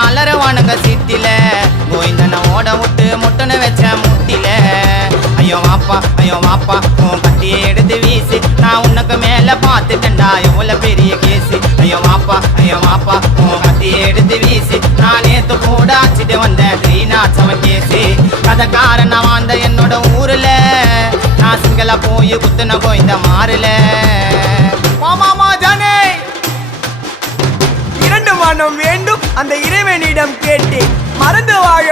அலறவானுங்க சிட்டில கோவிந்தனை ஓட விட்டு முட்டனை வச்ச முட்டில ஐயோ வாப்பா உன் கட்டியை எடுத்து வீசு நான் உனக்கு மேல பார்த்துட்டேன்டா எவ்வளவு பெரிய கேசு ஐயோ வாப்பா உன் கட்டியை எடுத்து வீசு நான் நேத்து கூட ஆச்சிட்டு வந்தேன் ஸ்ரீநாத்சவன் கேசு கதைக்காரன் நான் வாழ்ந்த என்னோட ஊர்ல நான் சிங்கள போய் குத்துன கோவிந்த மாறுல மாமா ஜானே இரண்டு மனம் வேண்டும் அந்த இறைவனிடம் கேட்டு மறந்து வாழ